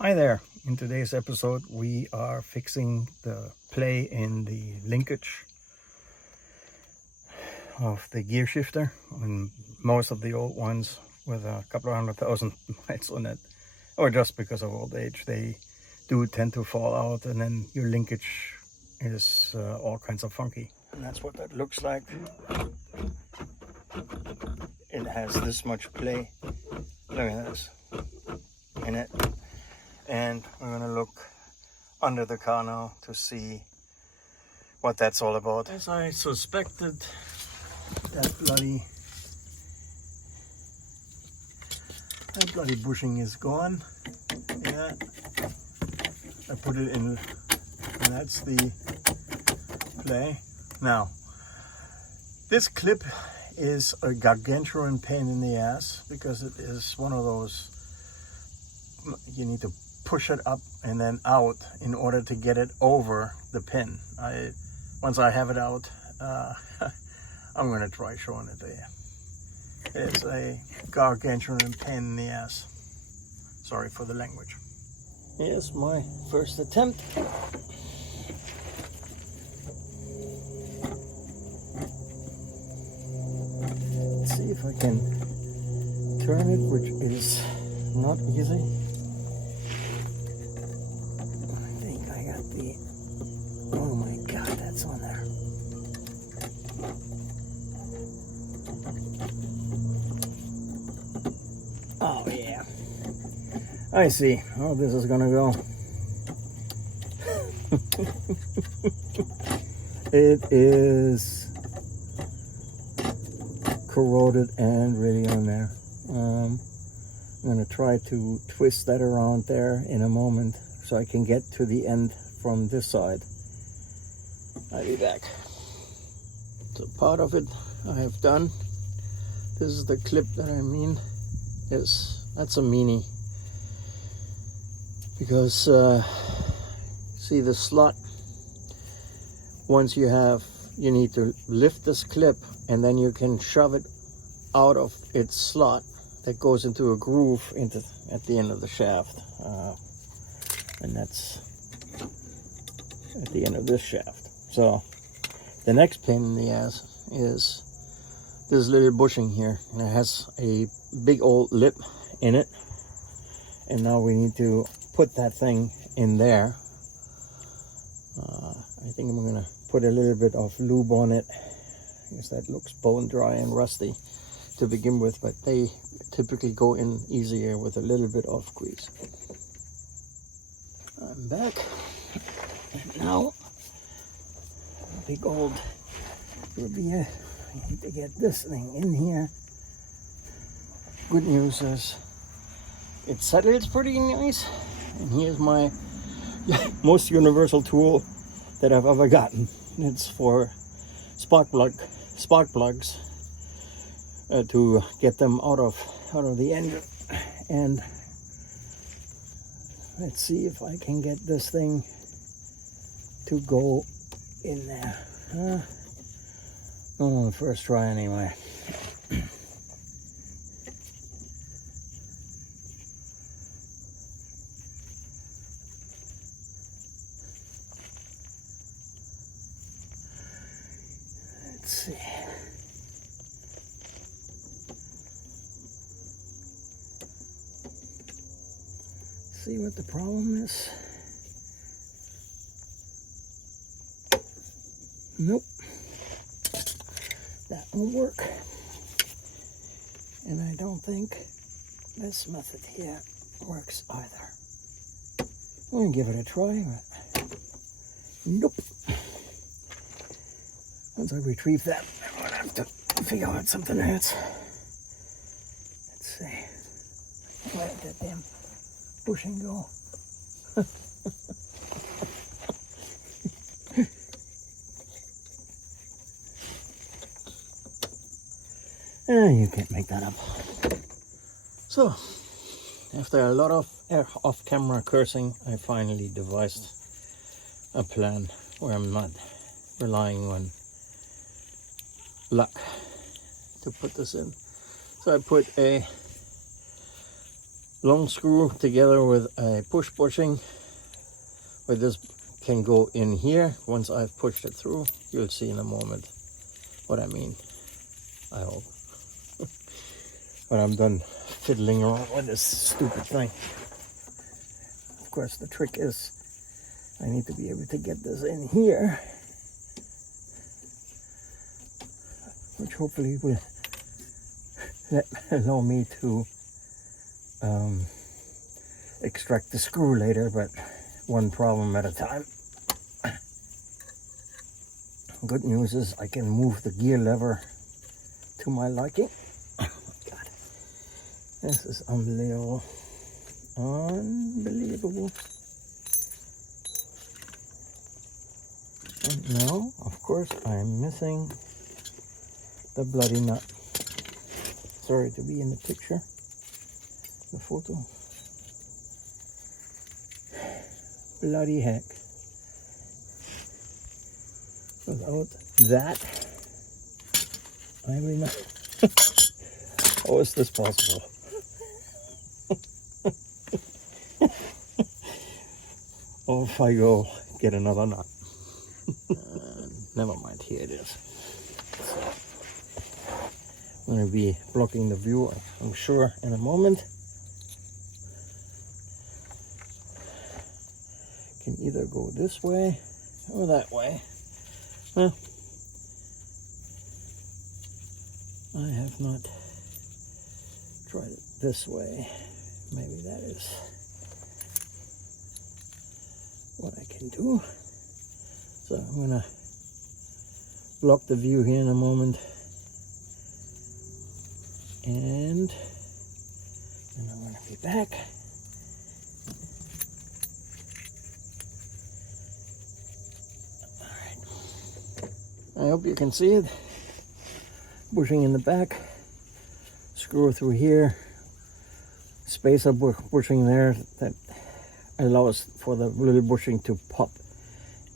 Hi there. In today's episode we are fixing the play in the linkage of the gear shifter on most of the old ones with a couple of 100,000 miles on it, or just because of old age they do tend to fall out, and then your linkage is all kinds of funky. And that's what that looks like. It has this much play, look at this, in it. And we're gonna look under the car now to see what that's all about. As I suspected, that bloody bushing is gone. Yeah, I put it in, and that's the play. Now, this clip is a gargantuan pain in the ass because it is one of those, you need to push it up and then out in order to get it over the pin. Once I have it out, I'm going to try showing it to you. It's a gargantuan pain in the ass. Sorry for the language. Here's my first attempt. Let's see if I can turn it, which is not easy. I think I got the, oh my God, that's on there. Oh yeah, I see how this is gonna go. It is corroded and really on there. I'm gonna try to twist that around there in a moment so I can get to the end from this side. I'll be back. So part of it I have done. This is the clip that I mean. That's a meanie, because see the slot, once you need to lift this clip and then you can shove it out of its slot that goes into a groove at the end of the shaft, and that's at the end of this shaft. So the next pain in the ass is this little bushing here, and it has a big old lip in it, and now we need to put that thing in there. I think I'm gonna put a little bit of lube on it because that looks bone dry and rusty to begin with, but they typically go in easier with a little bit of grease. I'm back, and now big old reveal. I need to get this thing in here. Good news is it settles pretty nice, and here's my most universal tool that I've ever gotten. It's for spark plugs to get them out of the engine. And let's see if I can get this thing to go in there. Oh, first try anyway. Let's see. See what the problem is. Nope. That won't work. And I don't think this method here works either. I'm gonna give it a try, but nope. Once I retrieve that, I'm gonna have to figure out something else. Let's see. Where did that damn bushing go? You can't make that up. So, after a lot of off-camera cursing, I finally devised a plan where I'm not relying on luck to put this in. So I put a long screw together with a push bushing, where this can go in here. Once I've pushed it through, you'll see in a moment what I mean, I hope. But I'm done fiddling around with this stupid thing. Of course, the trick is I need to be able to get this in here, which hopefully will allow me to extract the screw later, but one problem at a time. Good news is I can move the gear lever to my liking. Oh my god, this is unbelievable. Unbelievable. And now, of course, I'm missing the bloody nut. Sorry to be in the picture, the photo. Bloody heck. Without that, I will not. How is this possible? Off I go, get another nut. Never mind, here it is. I'm going to be blocking the view, I'm sure, in a moment. Can either go this way or that way. Well, I have not tried it this way. Maybe that is what I can do. So I'm going to block the view here in a moment. And then I'm going to be back. I hope you can see it. Bushing in the back, screw through here, spacer bushing there that allows for the little bushing to pop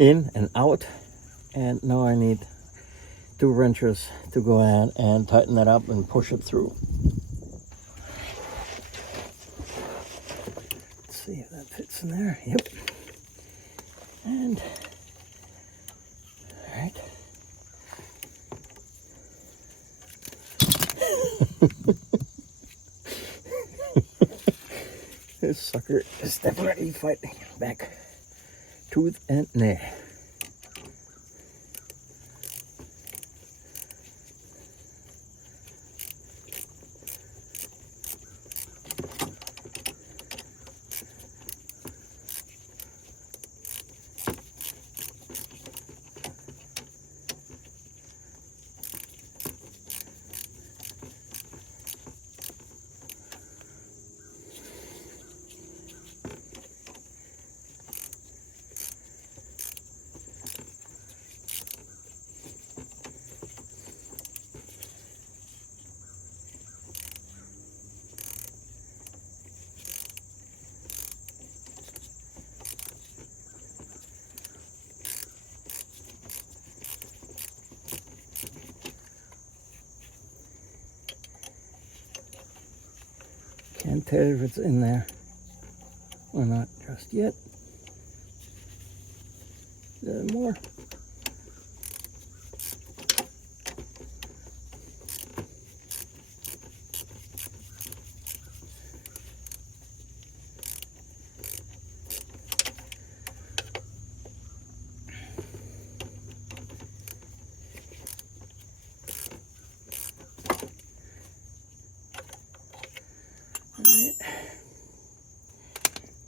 in and out. And now I need 2 wrenches to go ahead and tighten that up and push it through. Let's see if that fits in there. Yep. And all right. This sucker is definitely fighting back tooth and nail. Can't tell if it's in there or not just yet. A little more.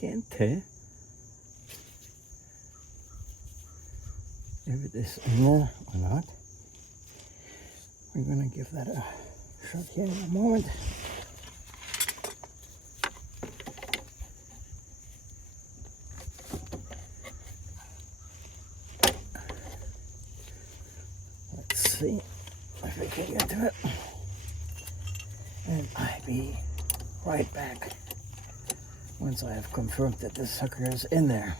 Can't tell if it is in there or not. We're gonna give that a shot here in a moment. Let's see if we can get to it. And I'll be right back once I have confirmed that this sucker is in there.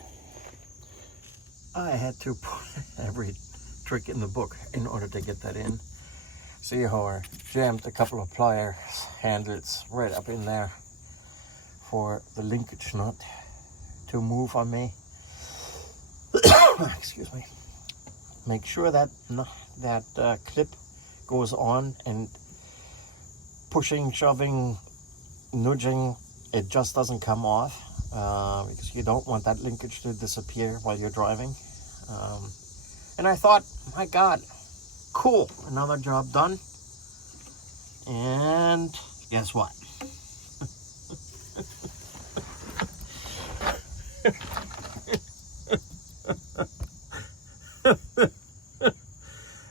I had to put every trick in the book in order to get that in. See how I jammed a couple of pliers handles right up in there. for the linkage nut to move on me. Excuse me. Make sure that clip goes on, and pushing, shoving, nudging, it just doesn't come off, because you don't want that linkage to disappear while you're driving. And I thought, my God, cool, another job done. And guess what?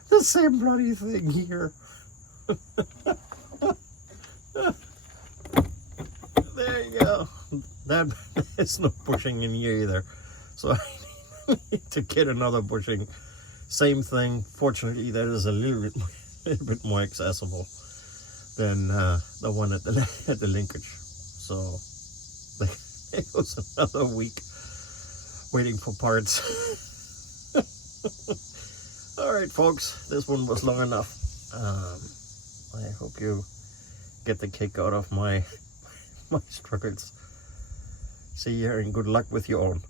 The same bloody thing here. There you go. There's no bushing in here either. So I need to get another bushing. Same thing. Fortunately, that is a little bit more accessible than the one at the linkage. So it was another week waiting for parts. All right, folks, this one was long enough. I hope you get the kick out of my struggles. See you, and good luck with your own.